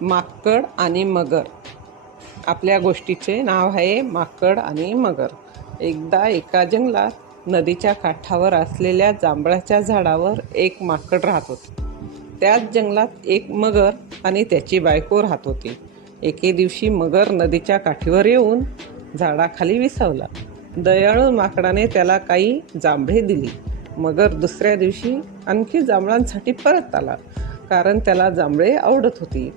माकड आणि मगर. आपल्या गोष्टीचे नाव आहे माकड आणि मगर. एकदा एका जंगलात नदीच्या काठावर असलेल्या जांभळाच्या झाडावर एक माकड राहत होते. त्याच जंगलात एक मगर आणि त्याची बायको राहत होती. एके दिवशी मगर नदीच्या काठीवर येऊन झाडाखाली विसावला. दयाळू माकडाने त्याला काही जांभळे दिली. मगर दुसऱ्या दिवशी आणखी जांभळांसाठी परत आला, कारण त्याला जांभळे आवडत होती.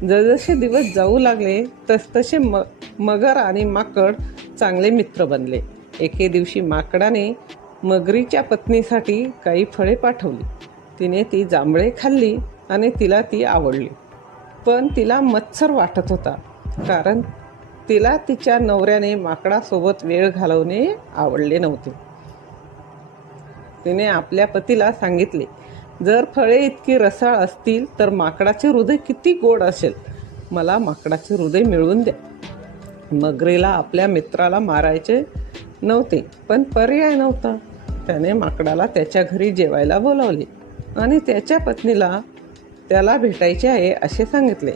जसजसे दिवस जाऊ लागले तसतसे मगर आणि माकड चांगले मित्र बनले. एके दिवशी माकडाने मगरीच्या पत्नीसाठी काही फळे पाठवली. तिने ती जांभळे खाल्ली आणि तिला ती आवडली. पण तिला मत्सर वाटत होता, कारण तिला तिच्या नवऱ्याने माकडासोबत वेळ घालवणे आवडले नव्हते. तिने आपल्या पतीला सांगितले, जर फळे इतकी रसाळ असतील तर माकडाचे हृदय किती गोड असेल. मला माकडाचे हृदय मिळवून द्या. मगरीला आपल्या मित्राला मारायचे नव्हते, पण पर्याय नव्हता. त्याने माकडाला त्याच्या घरी जेवायला बोलावले आणि त्याच्या पत्नीला त्याला भेटायचे आहे असे सांगितले.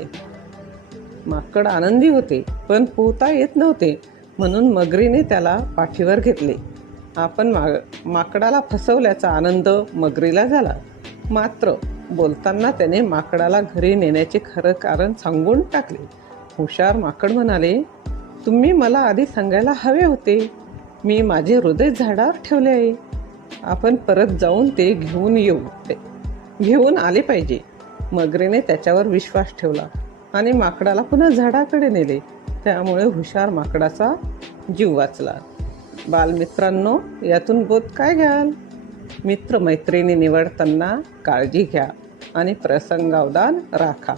माकड आनंदी होते, पण पोहता येत नव्हते, म्हणून मगरीने त्याला पाठीवर घेतले. आपण माकडाला फसवल्याचा आनंद मगरीला झाला. मात्र बोलताना त्याने माकडाला घरी नेण्याचे खरं कारण सांगून टाकले. हुशार माकड म्हणाले, तुम्ही मला आधी सांगायला हवे होते. मी माझे हृदय झाडावर ठेवले आहे. आपण परत जाऊन ते घेऊन आले पाहिजे. मगरीने त्याच्यावर विश्वास ठेवला आणि माकडाला पुन्हा झाडाकडे नेले. त्यामुळे हुशार माकडाचा जीव वाचला. बालमित्रांनो, यातून बोध काय घ्याल? मित्रमैत्रिणी निवडताना काळजी घ्या आणि प्रसंगावधान राखा.